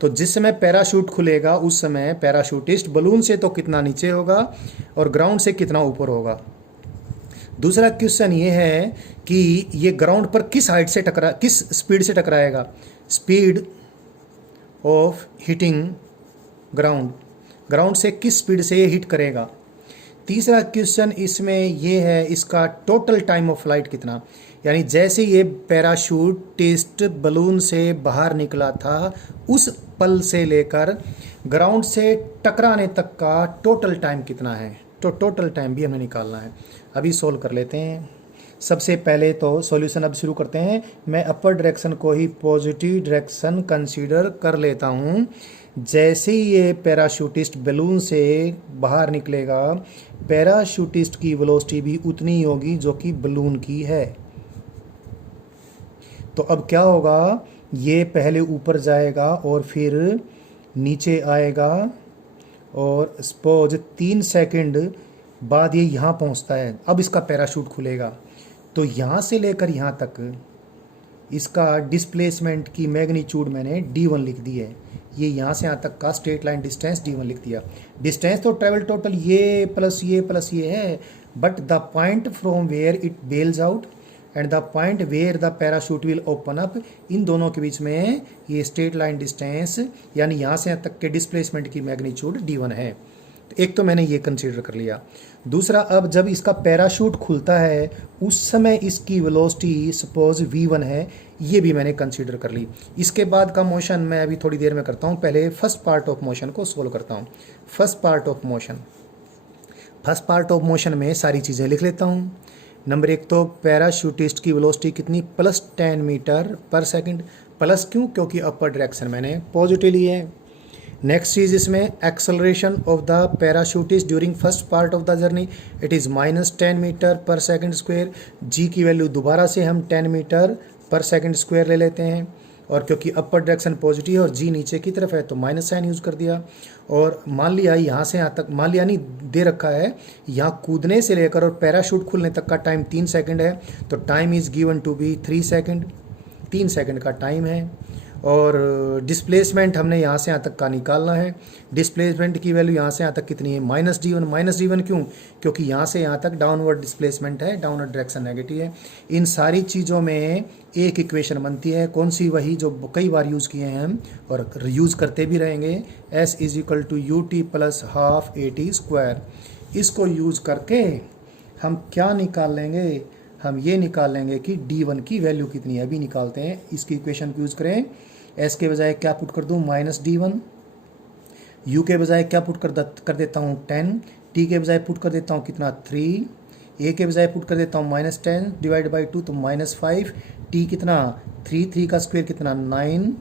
तो जिस समय पैराशूट खुलेगा उस समय पैराशूटिस्ट बलून से तो कितना नीचे होगा और ग्राउंड से कितना ऊपर होगा। दूसरा क्वेश्चन ये है कि ये ग्राउंड पर किस हाइट से किस स्पीड से टकराएगा, स्पीड ऑफ हिटिंग ग्राउंड से किस स्पीड से ये हिट करेगा। तीसरा क्वेश्चन इसमें ये है, इसका टोटल टाइम ऑफ फ्लाइट कितना, यानी जैसे ये पैराशूटिस्ट बलून से बाहर निकला था उस पल से लेकर ग्राउंड से टकराने तक का टोटल टाइम कितना है। तो टोटल टाइम भी हमें निकालना है। अभी सोल्व कर लेते हैं। सबसे पहले तो सॉल्यूशन अब शुरू करते हैं। मैं अपर डायरेक्शन को ही पॉजिटिव डायरेक्शन कंसीडर कर लेता हूँ। जैसे ही ये पैराशूटिस्ट बलून से बाहर निकलेगा, पैराशूटिस्ट की वेलोसिटी भी उतनी ही होगी जो कि बलून की है। तो अब क्या होगा, ये पहले ऊपर जाएगा और फिर नीचे आएगा, और सपोज 3 सेकंड बाद ये यहाँ पहुँचता है। अब इसका पैराशूट खुलेगा, तो यहाँ से लेकर यहाँ तक इसका डिस्प्लेसमेंट की मैग्नीट्यूड मैंने d1 लिख दी है। ये यहाँ से यहाँ तक का स्ट्रेट लाइन डिस्टेंस d1 लिख दिया। डिस्टेंस तो ट्रेवल टोटल ये प्लस ये है, but the point from where it bails out and the point where the parachute will open up, इन दोनों के बीच में ये स्ट्रेट लाइन डिस्टेंस यानी यहाँ से यहाँ तक के डिस्प्लेसमेंट की मैग्नीट्यूड d1 है। तो एक तो मैंने ये कंसीडर कर लिया। दूसरा, अब जब इसका पैराशूट खुलता है उस समय इसकी वेलोसिटी सपोज v1 है, ये भी मैंने कंसीडर कर ली। इसके बाद का मोशन मैं अभी थोड़ी देर में करता हूँ, पहले फर्स्ट पार्ट ऑफ मोशन को सोल्व करता हूँ। फर्स्ट पार्ट ऑफ मोशन में सारी चीज़ें लिख लेता हूँ। नंबर 1 तो पैराशूटिस्ट की वेलोसिटी कितनी, +10 मीटर पर सेकंड। प्लस क्यों, क्योंकि अपर डायरेक्शन मैंने पॉजिटिव ली है। नेक्स्ट चीज इसमें acceleration of the parachutist during first part of the journey, it is -10 metre पर सेकंड स्क्वायर। जी की वैल्यू दोबारा से हम 10 मीटर पर सेकंड स्क्वायर ले लेते हैं, और क्योंकि अपर डायरेक्शन पॉजिटिव है और जी नीचे की तरफ है तो माइनस साइन यूज़ कर दिया। और मान लिया यहाँ से यहाँ तक, मान लिया नहीं दे रखा है, यहाँ कूदने से लेकर और पैराशूट खुलने तक का टाइम 3 सेकंड है, तो time is given to be 3 second. 3 second का टाइम है। और डिस्प्लेसमेंट हमने यहाँ से यहाँ तक का निकालना है। डिस्प्लेसमेंट की वैल्यू यहाँ से यहाँ तक कितनी है, -d1 क्यों, क्योंकि यहाँ से यहाँ तक डाउनवर्ड डिस्प्लेसमेंट है, डाउनवर्ड डायरेक्शन नेगेटिव है। इन सारी चीज़ों में एक इक्वेशन बनती है, कौन सी, वही जो कई बार यूज़ किए हैं हम और यूज़ करते भी रहेंगे, S = ut + ½ at²। इसको यूज़ करके हम क्या निकाल लेंगे, हम ये निकाल लेंगे कि d1 की वैल्यू कितनी है। अभी निकालते हैं, इसकी इक्वेशन को यूज़ करें। s के बजाय क्या पुट कर दूँ, -d1। u के बजाय क्या पुट कर देता हूँ 10। t के बजाय पुट कर देता हूँ कितना 3। a के बजाय पुट कर देता हूँ -10 / 2 तो -5। t कितना 3 का स्क्वायर कितना 9,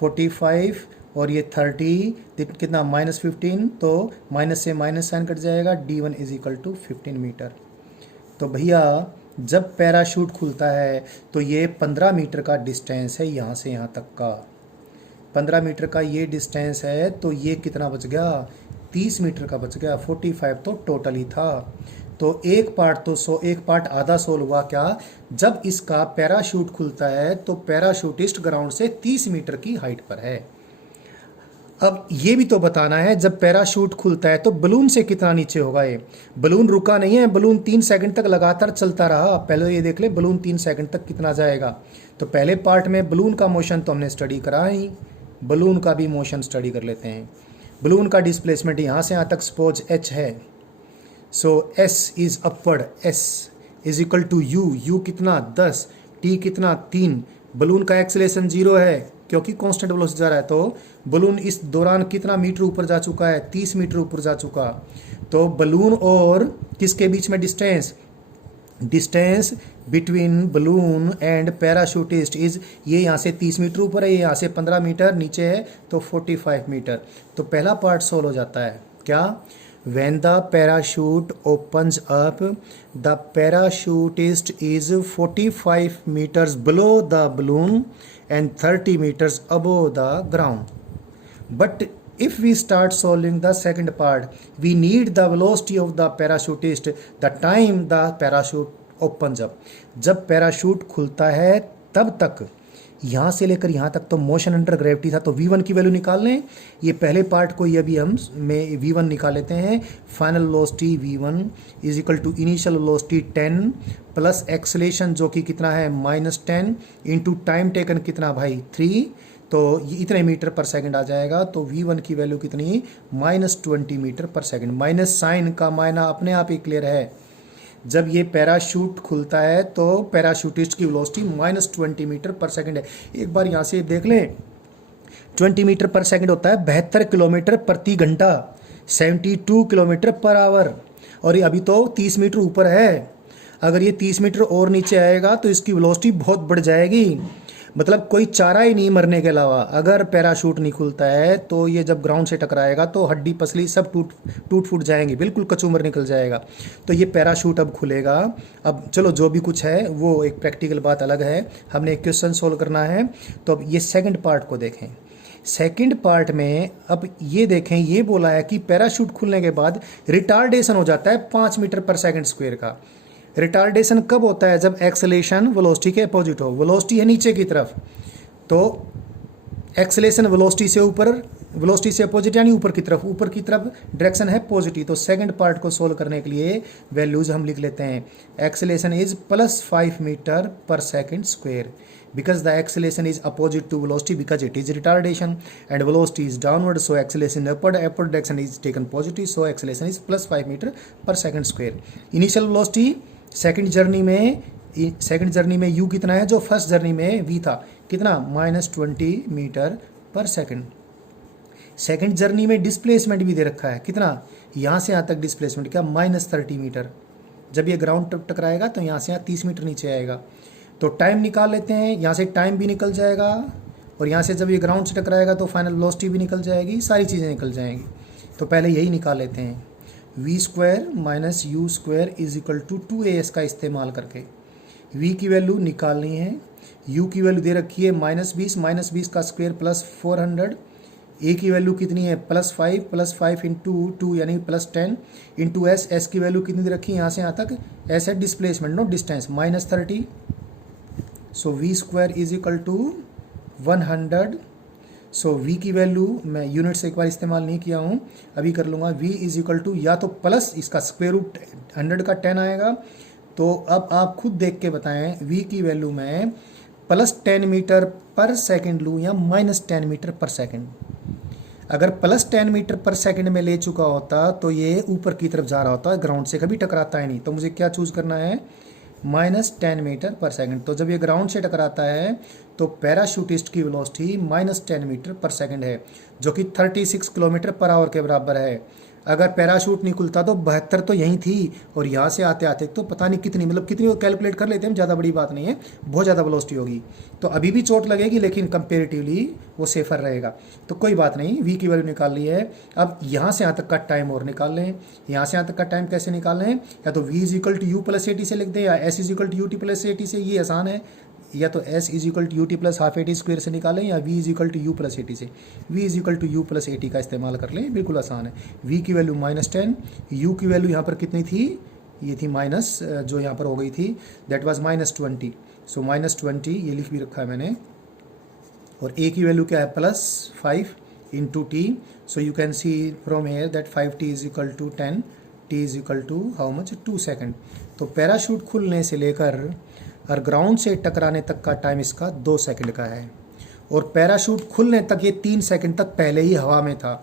45 और ये 30 कितना -15, तो माइनस से माइनस साइन कट जाएगा। d1 = 15 metre. तो भैया जब पैराशूट खुलता है तो ये 15 मीटर का डिस्टेंस है, यहाँ से यहाँ तक का 15 मीटर का ये डिस्टेंस है, तो ये कितना बच गया, 30 मीटर का बच गया। 45 तो टोटल ही था। तो एक पार्ट आधा सोल्व हुआ क्या, जब इसका पैराशूट खुलता है तो पैराशूटिस्ट ग्राउंड से 30 मीटर की हाइट पर है। अब ये भी तो बताना है, जब पैराशूट खुलता है तो बलून से कितना नीचे होगा। ये बलून रुका नहीं है, बलून 3 सेकंड तक लगातार चलता रहा। पहले ये देख ले बलून 3 सेकंड तक कितना जाएगा। तो पहले पार्ट में बलून का मोशन तो हमने स्टडी करा ही, बलून का भी मोशन स्टडी कर लेते हैं। बलून का डिस्प्लेसमेंट यहाँ से यहाँ तक सपोज h है, सो s is upward, s = u कितना 10, t कितना 3। बलून का एक्सेलरेशन 0 है क्योंकि कांस्टेंट वेलोसिटी जा रहा है, तो बलून इस दौरान कितना मीटर ऊपर जा चुका है, 30 मीटर ऊपर जा चुका। तो बलून और किसके बीच में distance between balloon and parachutist is, ये यहाँ से 30 मीटर ऊपर है, ये यहाँ से 15 मीटर नीचे है, तो 45 मीटर। तो पहला पार्ट सोल्व हो जाता है क्या, when the parachute opens up the parachutist is 45 meters below the balloon and 30 meters above the ground. But if we start solving the second part, we need the velocity of the parachutist, the time the parachute opens up. जब parachute खुलता है तब तक यहाँ से लेकर यहाँ तक तो मोशन अंडर ग्रेविटी था, तो v1 की वैल्यू निकाल लें। ये पहले पार्ट को ये भी हम में v1 निकाल लेते हैं। Final velocity v1 = initial velocity 10 plus acceleration जो कि कितना है -10 इंटू टाइम टेकन कितना भाई 3, तो ये इतने मीटर पर सेकंड आ जाएगा। तो v1 की वैल्यू कितनी, -20 मीटर पर सेकंड। माइनस साइन का मायना अपने आप ही क्लियर है, जब ये पैराशूट खुलता है तो पैराशूटिस्ट की वेलोसिटी -20 मीटर पर सेकंड है। एक बार यहाँ से देख लें, 20 मीटर पर सेकंड होता है 72 किलोमीटर प्रति घंटा, 72 किलोमीटर पर आवर, और ये अभी तो 30 मीटर ऊपर है। अगर ये 30 मीटर और नीचे आएगा तो इसकी वेलोसिटी बहुत बढ़ जाएगी, मतलब कोई चारा ही नहीं मरने के अलावा। अगर पैराशूट नहीं खुलता है तो ये जब ग्राउंड से टकराएगा तो हड्डी पसली सब टूट फूट जाएंगी, बिल्कुल कचूमर निकल जाएगा। तो ये पैराशूट अब खुलेगा। अब चलो जो भी कुछ है वो एक प्रैक्टिकल बात अलग है, हमने एक क्वेश्चन सोल्व करना है। तो अब ये सेकंड पार्ट को देखें। सेकंड पार्ट में अब ये देखें, ये बोला है कि पैराशूट खुलने के बाद रिटार्डेशन हो जाता है 5 मीटर पर सेकंड स्क्वायर का। रिटार्डेशन कब होता है? जब एक्सेलेरेशन वेलोसिटी के अपोजिट हो। वेलोसिटी है नीचे की तरफ, तो एक्सेलेरेशन वेलोसिटी से ऊपर, वेलोसिटी से अपोजिट यानी ऊपर की तरफ, ऊपर की तरफ डायरेक्शन है पॉजिटिव। तो सेकंड पार्ट को सोल्व करने के लिए वैल्यूज हम लिख लेते हैं। एक्सेलेरेशन इज +5 मीटर पर second square because the acceleration is opposite to velocity because it is retardation and velocity is downward, so acceleration upward direction is taken positive, so acceleration is +5 meter per second square. Initial velocity second journey में u कितना है? जो first journey में v था कितना? -20 metre पर second. Second journey में displacement भी दे रखा है कितना? यहाँ से यहाँ तक डिस्प्लेसमेंट क्या? -30 मीटर। जब ये ग्राउंड टकराएगा तो यहाँ से यहाँ 30 मीटर नीचे आएगा। तो टाइम निकाल लेते हैं, यहाँ से टाइम भी निकल जाएगा और यहाँ से जब ये ग्राउंड से टकराएगा तो फाइनल वेलोसिटी भी निकल जाएगी, सारी चीज़ें निकल जाएंगी। तो पहले यही निकाल लेते हैं, v² - u² = 2as का इस्तेमाल करके। v की वैल्यू निकालनी है, u की वैल्यू दे रखी है -20 का स्क्वायर +400, a की वैल्यू कितनी है? +5 × 2 यानी +10 × s की वैल्यू कितनी दे रखी है? यहाँ से यहाँ तक s है डिस्प्लेसमेंट, नो डिस्टेंस, -30। सो v² = 100। सो v की वैल्यू मैं यूनिट से एक बार इस्तेमाल नहीं किया हूँ, अभी कर लूँगा। v = या तो प्लस इसका स्क्वायर रूट 100 का 10 आएगा। तो अब आप खुद देख के बताएं v की वैल्यू में +10 मीटर पर सेकंड लूँ या -10 मीटर पर सेकंड। अगर +10 मीटर पर सेकंड में ले चुका होता तो ये ऊपर की तरफ जा रहा होता, ग्राउंड से कभी टकराता है नहीं। तो मुझे क्या चूज़ करना है? -10 मीटर पर सेकंड। तो जब ये ग्राउंड से टकराता है तो पैराशूटिस्ट की वेलोसिटी -10 मीटर पर सेकंड है, जो कि 36 किलोमीटर पर आवर के बराबर है। अगर पैराशूट नहीं खुलता तो 72 तो यहीं थी, और यहाँ से आते आते तो पता नहीं कितनी, मतलब कितनी कैलकुलेट कर लेते हैं, ज़्यादा बड़ी बात नहीं है, बहुत ज़्यादा वेलोसिटी होगी। तो अभी भी चोट लगेगी लेकिन कंपेरेटिवली वो सेफर रहेगा। तो कोई बात नहीं, v की वैल्यू निकाल ली है। अब यहाँ से यहाँ तक का टाइम और निकाल लें। यहाँ से यहाँ तक का टाइम कैसे निकाल लें? या तो v = u + at से लिख दें, या s = ut + at से, ये आसान है। या तो s = ut + ½ at² से निकालें, या v = u + at से। v = u + at का इस्तेमाल कर लें, बिल्कुल आसान है। v की वैल्यू -10, u की वैल्यू यहाँ पर कितनी थी? ये थी माइनस, जो यहाँ पर हो गई थी, दैट वाज -20। सो -20 ये लिख भी रखा है मैंने। और a की वैल्यू क्या है? +5 × t। So you can see from here that 5t = 10, t = how much? 2 second. तो पैराशूट खुलने से लेकर और ग्राउंड से टकराने तक का टाइम इसका 2 सेकंड का है। और पैराशूट खुलने तक ये 3 सेकंड तक पहले ही हवा में था।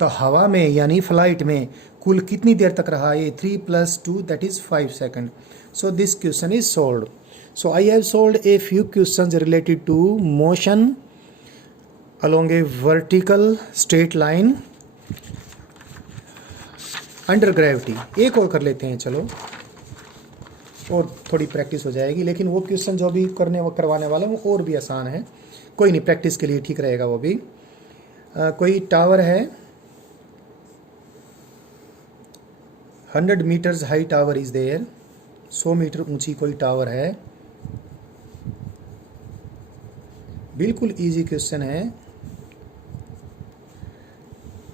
तो हवा में यानी फ्लाइट में कुल कितनी देर तक रहा? ये 3 + 2 that is 5 second. So this question is solved. So I have solved a few questions related to motion along a vertical straight line under gravity। एक और कर लेते हैं चलो, और थोड़ी प्रैक्टिस हो जाएगी। लेकिन वो क्वेश्चन जो भी करवाने वाला हूँ और भी आसान है, कोई नहीं, प्रैक्टिस के लिए ठीक रहेगा वो भी। कोई टावर है, 100 metres high tower is there, 100 metre ऊंची कोई टावर है। बिल्कुल इजी क्वेश्चन है।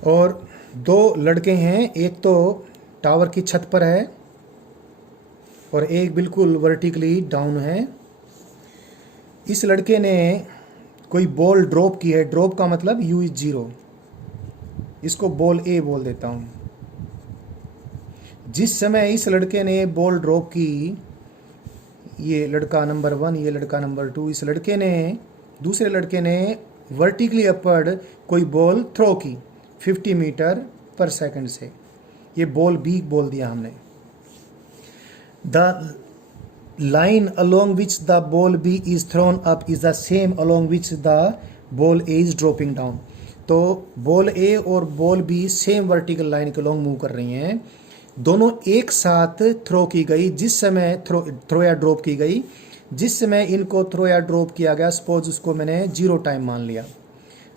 और 2 लड़के हैं, एक तो टावर की छत पर है और एक बिल्कुल वर्टिकली डाउन है। इस लड़के ने कोई बॉल ड्रॉप की है, ड्रॉप का मतलब u = 0, इसको बॉल a बोल देता हूँ। जिस समय इस लड़के ने बॉल ड्रॉप की, ये लड़का नंबर 1, ये लड़का नंबर 2, इस लड़के ने, दूसरे लड़के ने वर्टिकली अपवर्ड कोई बॉल थ्रो की 50 मीटर पर सेकंड से। ये बॉल B बोल दिया हमने। The line along which the ball B is thrown up is the same along which the ball A is dropping down। तो बॉल A और ball B same vertical line के along move कर रही हैं। दोनों एक साथ थ्रो की गई, जिस समय थ्रो या ड्रॉप की गई, जिस समय इनको थ्रो या ड्रॉप किया गया, सपोज उसको मैंने 0 टाइम मान लिया।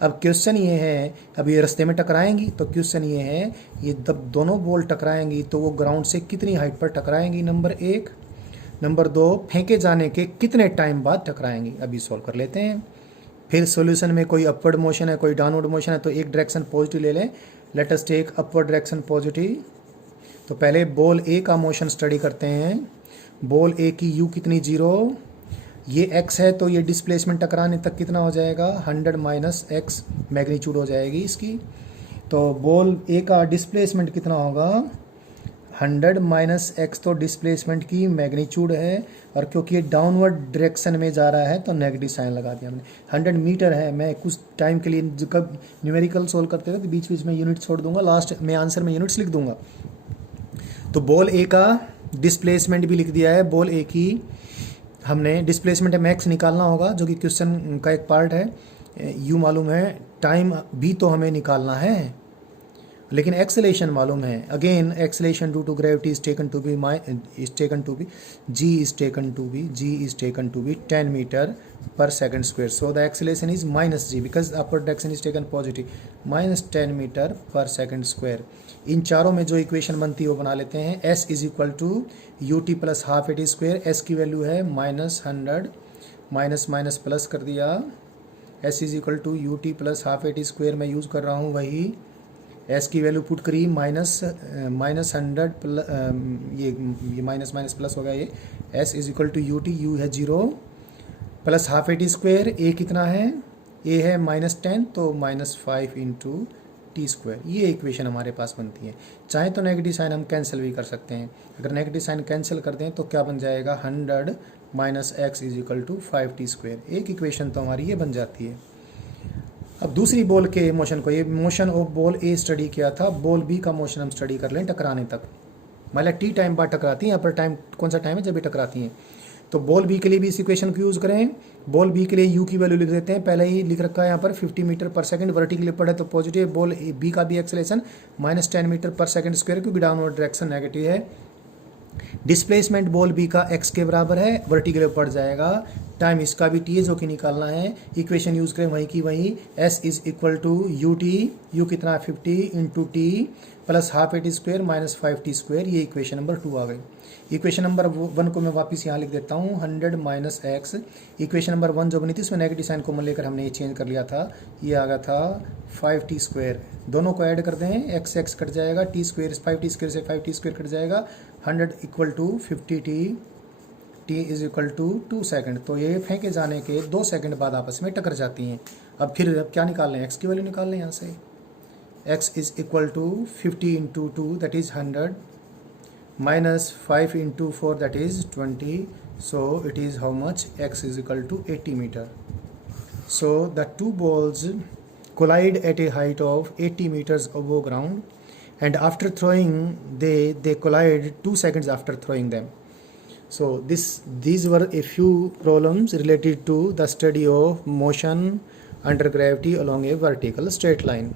अब क्वेश्चन ये है, अब ये रास्ते में टकराएंगी, तो क्वेश्चन ये है, ये जब दोनों बॉल टकराएंगी तो वो ग्राउंड से कितनी हाइट पर टकराएंगी, नंबर 1। नंबर 2, फेंके जाने के कितने टाइम बाद टकराएंगी। अभी सॉल्व कर लेते हैं। फिर सॉल्यूशन में कोई अपवर्ड मोशन है, कोई डाउनवर्ड मोशन है, तो एक डायरेक्शन पॉजिटिव ले लें। Let us take upward direction positive. तो पहले बॉल ए का मोशन स्टडी करते हैं। बॉल ए की यू कितनी 0, ये x है, तो ये डिस्प्लेसमेंट टकराने तक कितना हो जाएगा, 100 माइनस एक्स मैग्नीट्यूड हो जाएगी इसकी। तो बॉल ए का डिस्प्लेसमेंट कितना होगा, 100 माइनस एक्स, तो डिस्प्लेसमेंट की मैग्नीट्यूड है, और क्योंकि ये डाउनवर्ड डायरेक्शन में जा रहा है तो नेगेटिव साइन लगा दिया हमने। 100 मीटर है। मैं कुछ टाइम के लिए जब न्यूमेरिकल सोल्व करते थे तो बीच बीच में यूनिट छोड़ दूंगा, लास्ट में आंसर में यूनिट्स लिख दूंगा। तो बॉल ए का डिस्प्लेसमेंट भी लिख दिया है। बॉल ए की हमने डिस्प्लेसमेंट मैक्स निकालना होगा, जो कि क्वेश्चन का एक पार्ट है। यू मालूम है, टाइम भी तो हमें निकालना है, लेकिन एक्सेलेरेशन मालूम है। Again acceleration due to gravity is taken to be G is taken to be 10 metre पर second square. So the acceleration is minus G, because upward direction is taken positive, minus 10 metre पर second square. इन चारों में जो equation बनती है वो बना लेते हैं। s is equal to U T plus half A T square. S की वैल्यू है -100, माइनस माइनस प्लस कर दिया। s is equal to U T plus half A T square मैं यूज़ कर रहा हूँ वही। s की वैल्यू पुट करी, माइनस 100 प्लस, ये माइनस माइनस प्लस हो गया ये। s is equal to U T, u है 0 plus half A T square. ए कितना है, ए है -10, तो -5 इंटू टी स्क्वायर। ये इक्वेशन हमारे पास बनती है। चाहे तो नेगेटिव साइन हम कैंसिल भी कर सकते हैं। अगर नेगेटिव साइन कैंसिल कर दें तो क्या बन जाएगा, 100 minus x is equal to 5t square. एक इक्वेशन तो हमारी ये बन जाती है। अब दूसरी बॉल के मोशन को, ये motion of ball A study किया था, बॉल बी का मोशन हम स्टडी कर लें टकराने तक। मतलब टी टाइम बाद टकराती हैं, यहाँ पर टाइम कौन सा टाइम है जब ये टकराती हैं। तो बॉल बी के लिए भी इस इक्वेशन को यूज़ करें। बॉल बी के लिए यू की वैल्यू लिख देते हैं, पहले ही लिख रखा है यहाँ पर 50 मीटर पर सेकंड, वर्टिकली पढ़े तो पॉजिटिव। बॉल बी का भी एक्सेलेरेशन -10 मीटर पर सेकंड स्क्वायर, क्योंकि डाउनवर्ड डायरेक्शन नेगेटिव है। डिस्प्लेसमेंट बॉल बी का x के बराबर है, वर्टिकल पड़ जाएगा। टाइम इसका भी t है जो कि निकालना है। इक्वेशन यूज़ करें वही की वही। s is equal to U T, u कितना है 50 into t plus half A T square minus 5t square. ये इक्वेशन नंबर 2 आ गई। इक्वेशन नंबर 1 को मैं वापस यहाँ लिख देता हूँ, 100 माइनस एक्स। इक्वेशन नंबर 1 जो बनी थी उसमें नेगेटिव साइन कॉमन लेकर हमने ये चेंज कर लिया था, ये आ गया था 5t स्क्वायर। दोनों को ऐड कर दें, x कट जाएगा, टी स्क्वायर 5t स्क्वायर से 5t स्क्वायर कट जाएगा। 100 equal to 50t, t is equal to 2 second. तो ये फेंके जाने के 2 सेकंड बाद आपस में टकर जाती हैं। अब फिर क्या निकाल लें, x की वैल्यू निकाल लें यहाँ से। x is equal to 50 into 2 that is 100 minus 5 into 4 that is 20, so it is how much, x is equal to 80 meter. So the two balls collide at a height of 80 meters above ground, and after throwing they collide 2 seconds after throwing them. So these were a few problems related to the study of motion under gravity along a vertical straight line.